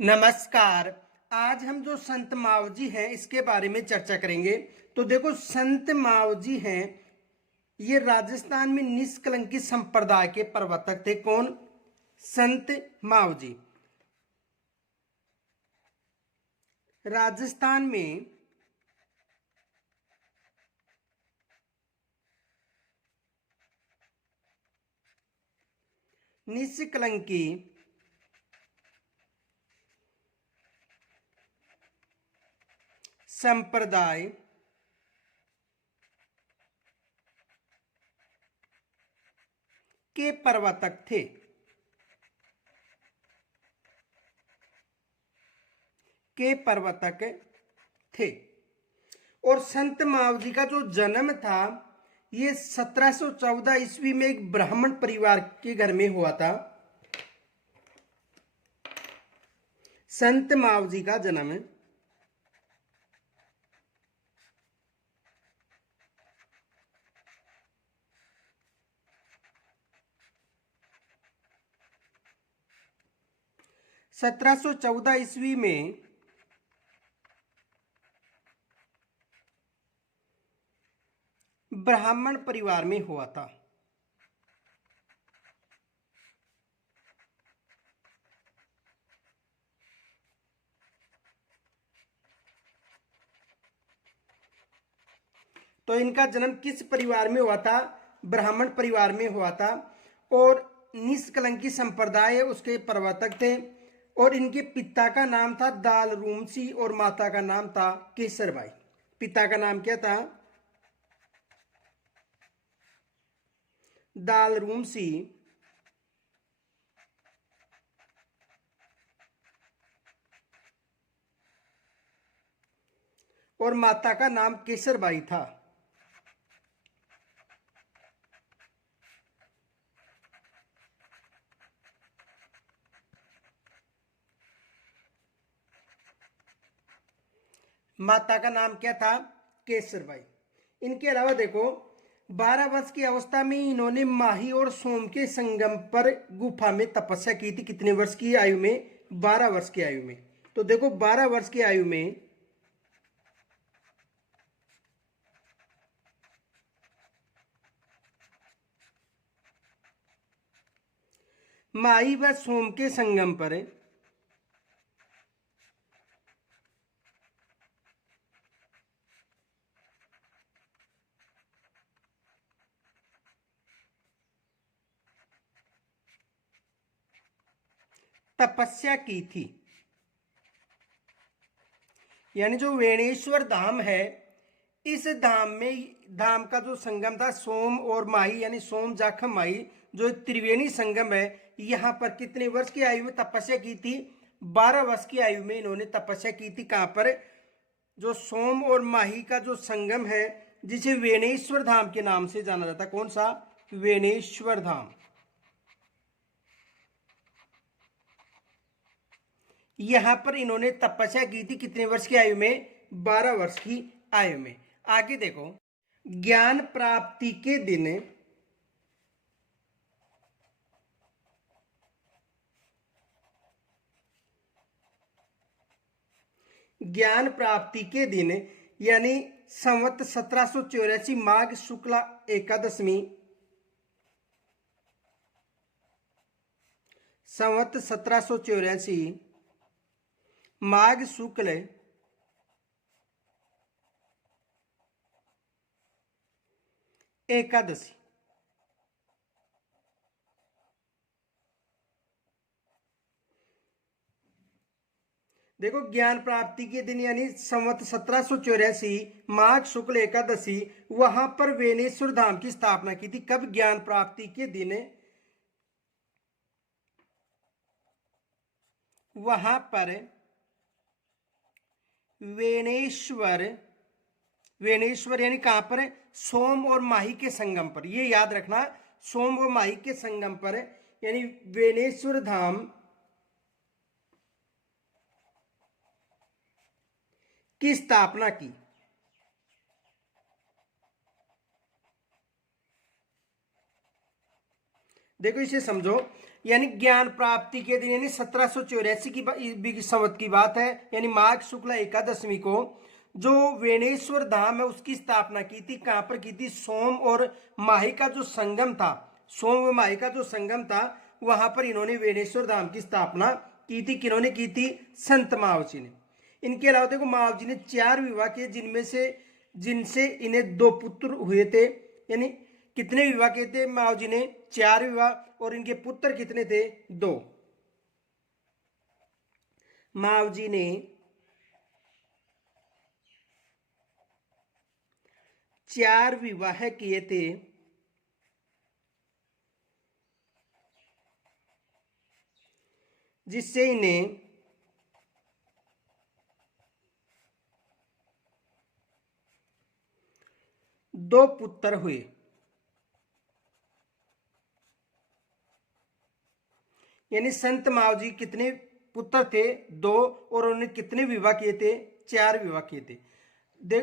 नमस्कार। आज हम जो संत मावजी हैं इसके बारे में चर्चा करेंगे। तो देखो, संत मावजी हैं, ये राजस्थान में निष्कलंकी संप्रदाय के प्रवर्तक थे। कौन? संत मावजी। राजस्थान में निष्कलंकी संप्रदाय के प्रवर्तक थे। और संत मावजी का जो जन्म था ये 1714 ईस्वी में एक ब्राह्मण परिवार के घर में हुआ था। संत मावजी का जन्म 1714 ईस्वी में ब्राह्मण परिवार में हुआ था। तो इनका जन्म किस परिवार में हुआ था? ब्राह्मण परिवार में हुआ था। और निष्कलंकी संप्रदाय उसके प्रवर्तक थे। और इनके पिता का नाम था दालरूमसी और माता का नाम था केसरबाई। पिता का नाम क्या था? दालरूमसी और माता का नाम केसरबाई था। माता का नाम क्या था? केसरबाई। इनके अलावा देखो, 12 वर्ष की अवस्था में इन्होंने माही और सोम के संगम पर गुफा में तपस्या की थी। कितने वर्ष की आयु में? 12 वर्ष की आयु में। तो देखो, 12 वर्ष की आयु में माही व सोम के संगम पर तपस्या की थी। यानी जो वेणेश्वर धाम है, इस धाम का जो संगम था सोम और माही, यानी सोम जाखम माही, जो त्रिवेणी संगम है, यहां पर कितने वर्ष की आयु में तपस्या की थी? 12 वर्ष की आयु में इन्होंने तपस्या की थी। कहां पर? जो सोम और माही का जो संगम है, जिसे वेणेश्वर धाम के नाम से जाना जाता। कौन सा? वेणेश्वर धाम। यहां पर इन्होंने तपस्या की थी। कितने वर्ष की आयु में? 12 वर्ष की आयु में। आगे देखो, ज्ञान प्राप्ति के दिन ज्ञान प्राप्ति के दिन यानी संवत 1784 माघ शुक्ला एकादशमी, संवत 1784 माघ शुक्ल एकादशी, देखो ज्ञान प्राप्ति के दिन यानी संवत 1784 माघ शुक्ल एकादशी, वहां पर वेणेश्वर धाम की स्थापना की थी। कब? ज्ञान प्राप्ति के दिन वहां पर वेणेश्वर यानी कहां पर? सोम और माही के संगम पर। ये याद रखना, सोम और माही के संगम पर यानी वेणेश्वर धाम की स्थापना की। देखो, इसे समझो। यानी ज्ञान प्राप्ति के दिन यानी 1784 की संवत की बात है, यानी माघ शुक्ला एकादशमी को जो वेणेश्वर धाम है उसकी स्थापना की थी। कहां पर की थी? सोम और माही का जो संगम था, सोम व माही का जो संगम था वहां पर इन्होंने वेणेश्वर धाम की स्थापना की थी। किन्होंने की थी? संत माव जी ने। इनके अलावा देखो माव जी ने 4 विवाह किए, जिनसे इन्हें 2 पुत्र हुए थे। यानी कितने विवाह किए थे माव जी ने? 4 विवाह। और इनके पुत्र कितने थे? 2। माव जी ने 4 विवाह किए थे, जिससे इन्हें 2 पुत्र हुए। यानी संत माव जी कितने पुत्र थे? 2। और उन्होंने कितने विवाह किए थे? 4 विवाह किए थे।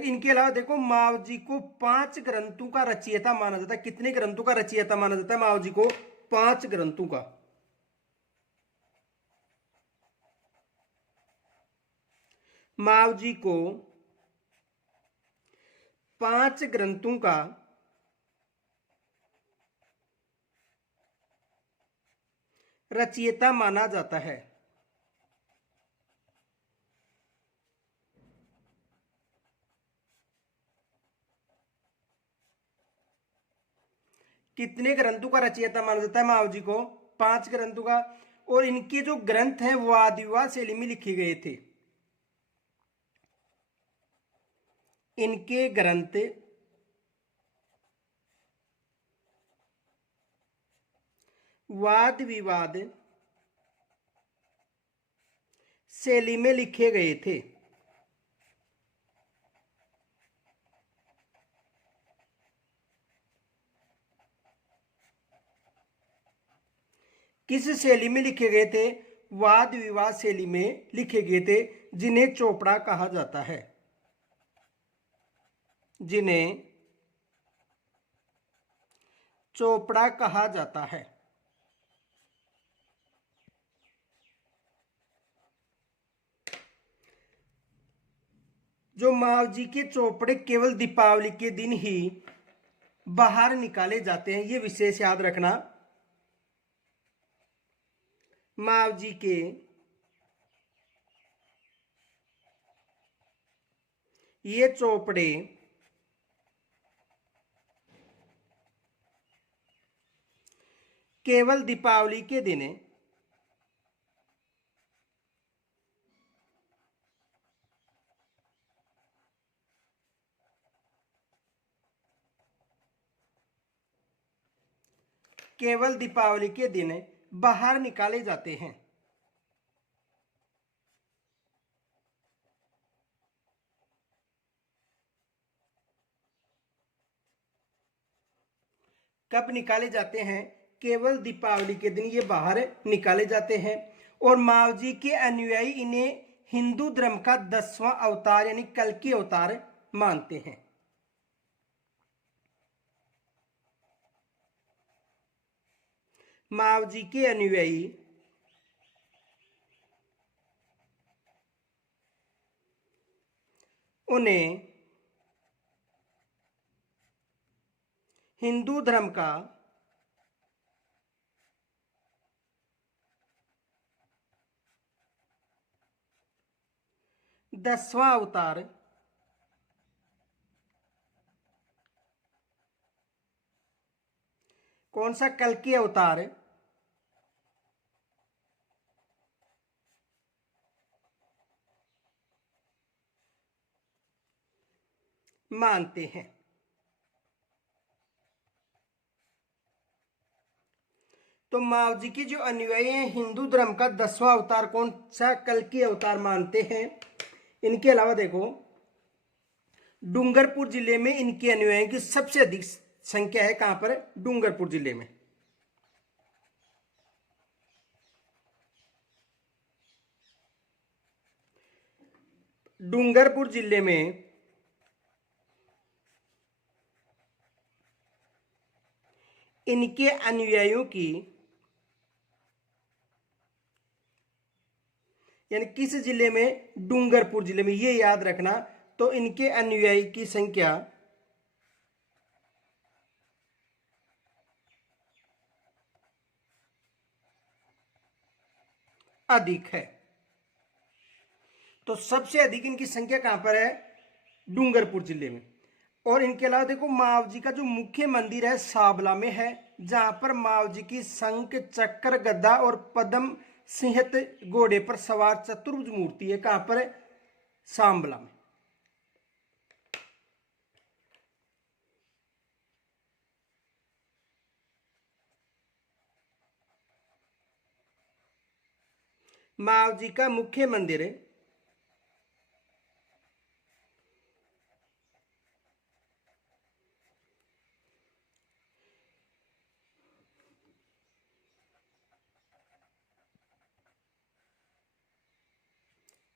इनके अलावा देखो माव जी को 5 ग्रंथों का रचयिता माना जाता है। कितने ग्रंथों का रचयिता माना जाता है माव जी को? 5 ग्रंथों का। माव जी को 5 ग्रंथों का रचयिता माना जाता है। कितने ग्रंथों का रचयिता माना जाता है माव जी को? 5 ग्रंथों का। और इनके जो ग्रंथ हैं वो वाद विवाद शैली में लिखे गए थे। इनके ग्रंथ वाद विवाद शैली में लिखे गए थे। किस शैली में लिखे गए थे? वाद विवाद शैली में लिखे गए थे, जिन्हें चोपड़ा कहा जाता है। जिन्हें चोपड़ा कहा जाता है। जो माव जी के चोपड़े केवल दीपावली के दिन ही बाहर निकाले जाते हैं, ये विशेष याद रखना। माव जी के ये चोपड़े केवल दीपावली के दिन बाहर निकाले जाते हैं। कब निकाले जाते हैं? केवल दीपावली के दिन ये बाहर निकाले जाते हैं। और माव जी के अनुयायी इन्हें हिंदू धर्म का 10वां अवतार यानी कल्कि अवतार मानते हैं। माव जी के अनुयायी उन्हें हिंदू धर्म का 10वां अवतार कौन सा? कल्कि अवतार मानते हैं। तो माव जी के जो अनुयायी हैं हिंदू धर्म का 10वां अवतार कौन सा? कल्कि अवतार मानते हैं। इनके अलावा देखो डूंगरपुर जिले में इनके अनुयायियों की सबसे अधिक संख्या है। कहां पर? डूंगरपुर जिले में। डूंगरपुर जिले में इनके अनुयायियों की यानी किस जिले में? डूंगरपुर जिले में, ये याद रखना। तो इनके अनुयायी की संख्या अधिक है। तो सबसे अधिक इनकी संख्या कहां पर है? डूंगरपुर जिले में। और इनके अलावा देखो, माव जी का जो मुख्य मंदिर है साबला में है, जहां पर माव जी की शंख, चक्र, गदा और पद्म सिंहत घोड़े पर सवार चतुर्भुज मूर्ति है। कहां पर है? सांबला में। माव जी का मुख्य मंदिर है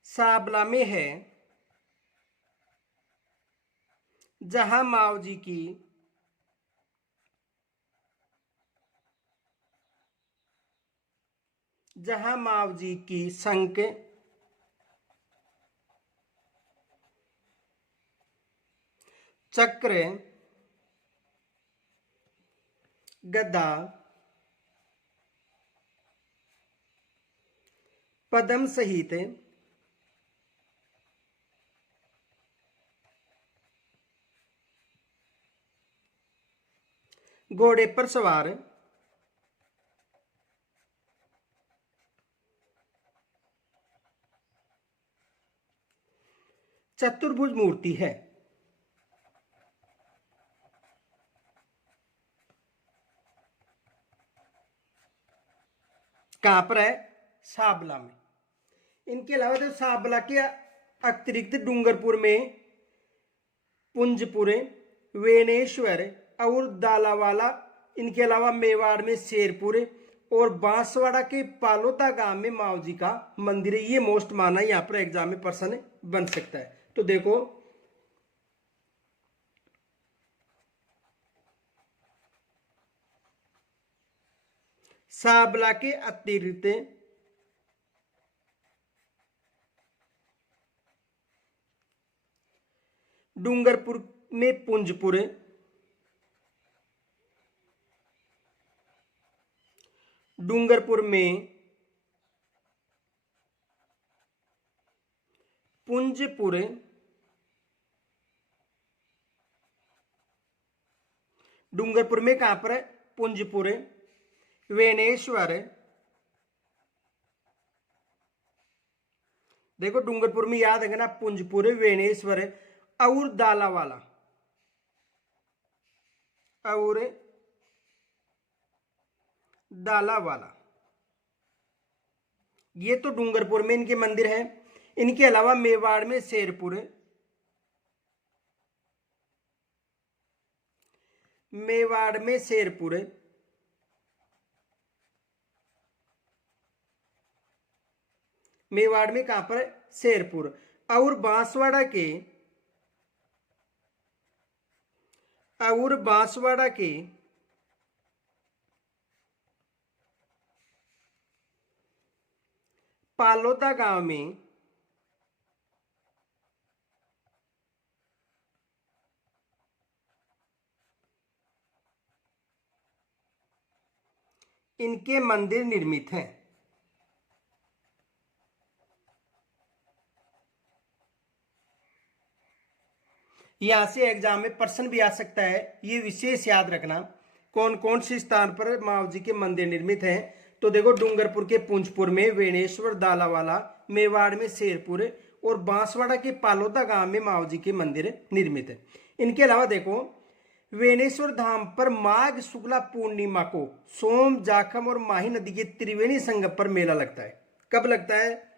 साबला में है, जहां माव जी की शंख, चक्र, गदा, पद्म सहित घोड़े पर सवार चतुर्भुज मूर्ति है। कहां पर है? साबला में। इनके अलावा जो साबला के अतिरिक्त डूंगरपुर में पुंजपुर, वेनेश्वर और दालावाला, इनके अलावा मेवाड़ में शेरपुर और बांसवाड़ा के पालोता गांव में माव जी का मंदिर है। ये मोस्ट माना यहाँ पर एग्जाम में प्रश्न बन सकता है। तो देखो, साबला के अतिरिक्त डूंगरपुर में पुंजपुर, डूंगरपुर में पुंजपुर, डूंगरपुर में कहां पर है? पुंजपुर, वेनेश्वर, देखो डूंगरपुर में याद है ना, पुंजपुर, वेनेश्वर और दालावाला और दालावाला, ये तो डूंगरपुर में इनके मंदिर हैं। इनके अलावा मेवाड़ में शेरपुर, मेवाड़ में शेरपुर, मेवाड़ में कहां पर? शेरपुर। और बांसवाड़ा के पालोदा गांव में इनके मंदिर निर्मित हैं। यहां से एग्जाम में प्रश्न भी आ सकता है, ये विशेष याद रखना। कौन कौन से स्थान पर माव जी के मंदिर निर्मित हैं? तो देखो, डूंगरपुर के पुंजपुर में वेणेश्वर, दालावाला, मेवाड़ में शेरपुर और बांसवाड़ा के पालोदा गांव में माव जी के मंदिर निर्मित है। इनके अलावा देखो, वेणेश्वर धाम पर माघ शुक्ला पूर्णिमा को सोम, जाखम और माही नदी के त्रिवेणी संगम पर मेला लगता है। कब लगता है?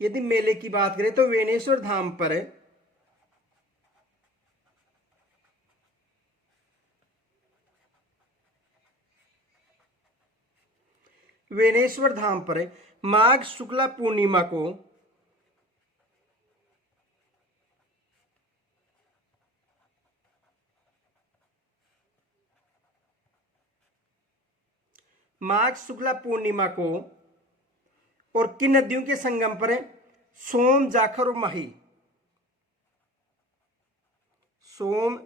यदि मेले की बात करें तो वेणेश्वर धाम पर माघ शुक्ला पूर्णिमा को और किन नदियों के संगम पर है? सोम, जाखर और माही। सोम,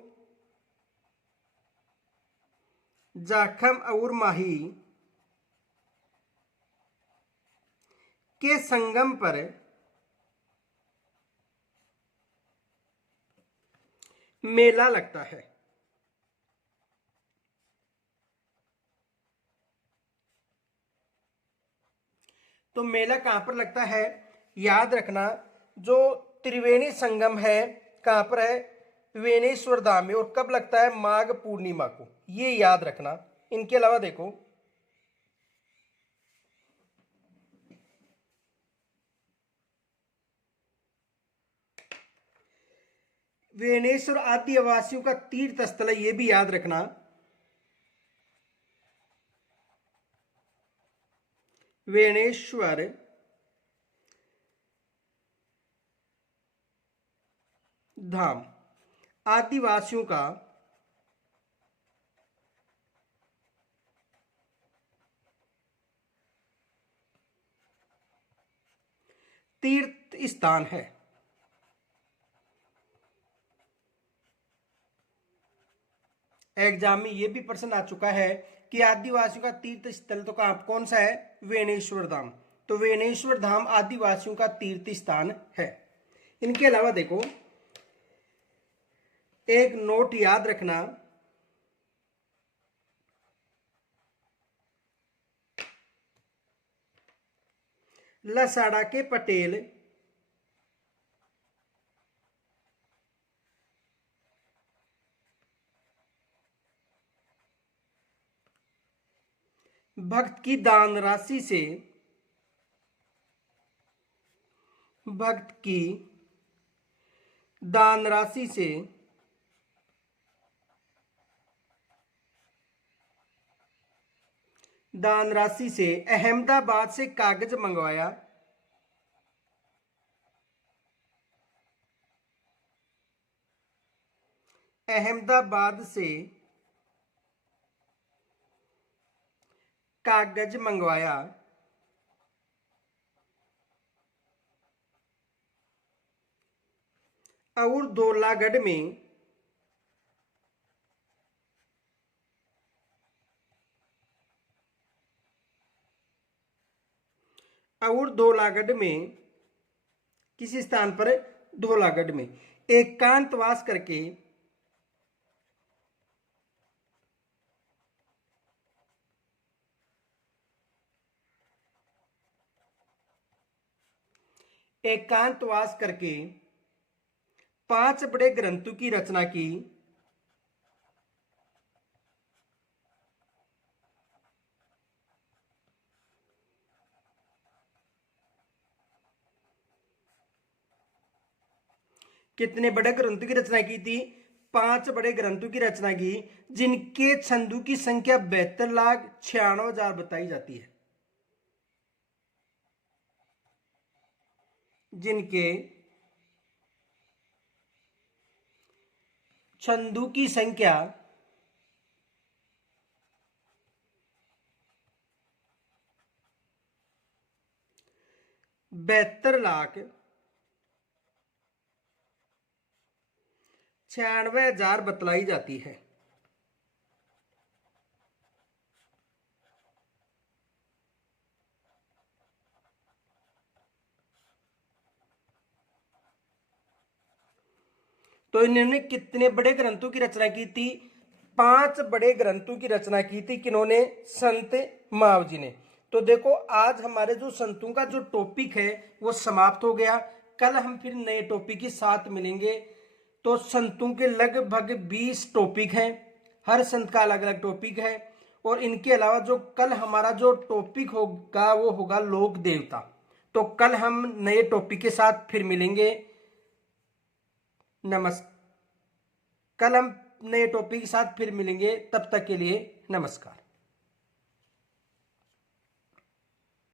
जाखम और माही के संगम पर मेला लगता है। तो मेला कहां पर लगता है? याद रखना, जो त्रिवेणी संगम है कहां पर है? वेणेश्वर धाम में। और कब लगता है? माघ पूर्णिमा को। ये याद रखना। इनके अलावा देखो, वेणेश्वर आदिवासियों का तीर्थ स्थल है, ये भी याद रखना। वेणेश्वर धाम आदिवासियों का तीर्थ स्थान है। एग्जाम में ये भी प्रश्न आ चुका है कि आदिवासियों का तीर्थ स्थल तो कहां, कौन सा है? वेणेश्वर धाम। तो वेणेश्वर धाम आदिवासियों का तीर्थ स्थान है। इनके अलावा देखो, एक नोट याद रखना, लसाड़ा के पटेल भक्त की दान राशि से, भक्त की दान राशि से अहमदाबाद से कागज मंगवाया। अहमदाबाद से कागज मंगवाया। और धौलागढ़ में किसी स्थान पर, धौलागढ़ में एकांतवास करके एकांतवास करके 5 बड़े ग्रंथों की रचना की। कितने बड़े ग्रंथों की रचना की थी? 5 बड़े ग्रंथों की रचना की, जिनके छंदों की संख्या 72,96,000 बताई जाती है। जिनके छंदों की संख्या 72,96,000 बतलाई जाती है। तो इन्होंने कितने बड़े ग्रंथों की रचना की थी? 5 बड़े ग्रंथों की रचना की थी। किन्होंने? संत मावजी ने। तो देखो, आज हमारे जो संतों का जो टॉपिक है वो समाप्त हो गया। कल हम फिर नए टॉपिक के साथ मिलेंगे। तो संतों के लगभग 20 टॉपिक हैं, हर संत का अलग अलग टॉपिक है। और इनके अलावा जो कल हमारा जो टॉपिक होगा वो होगा लोक देवता। तो कल हम नए टॉपिक के साथ फिर मिलेंगे। नमस्कार। कल हम नए टॉपिक के साथ फिर मिलेंगे, तब तक के लिए नमस्कार।